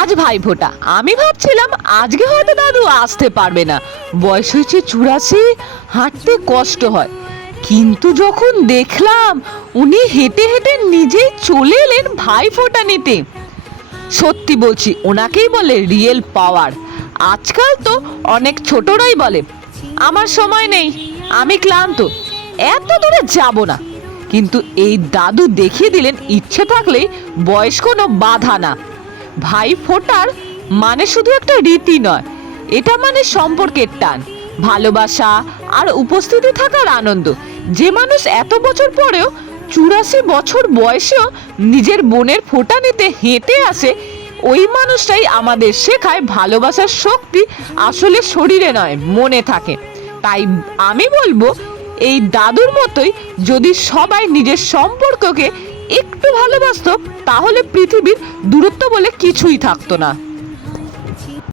আজ ভাইফোঁটা। আমি ভাবছিলাম আজকে হয়তো দাদু আসতে পারবে না। বয়স হয়েছে চুরাশি, হাঁটতে কষ্ট হয়। কিন্তু যখন দেখলাম উনি হেঁটে হেঁটে নিজেই চলে এলেন ভাইফোঁটা নিতে। সত্যি বলছি, ওনাকেই বলে রিয়েল পাওয়ার। আজকাল তো অনেক ছোটরাই বলে, আমার সময় নেই, আমি ক্লান্ত, এত দূরে যাব না। কিন্তু এই দাদু দেখিয়ে দিলেন, ইচ্ছে থাকলেই বয়স কোনো বাধা না। ভাই ফোটার মানে শুধু একটা রীতি নয়, এটা মানে সম্পর্কের টান, ভালোবাসা আর উপস্থিতি থাকার আনন্দ। যে মানুষ এত বছর পরেও চুরাশি বছর বয়সেও নিজের বোনের ফোঁটা নিতে হেঁটে আসে, ওই মানুষটাই আমাদের শেখায় ভালোবাসার শক্তি আসলে শরীরে নয়, মনে থাকে। তাই আমি বলব, এই দাদুর মতোই যদি সবাই নিজের সম্পর্ককে একটু ভালোবাসত তাহলে পৃথিবীর দূরত্ব বলে কিছুই থাকতো না।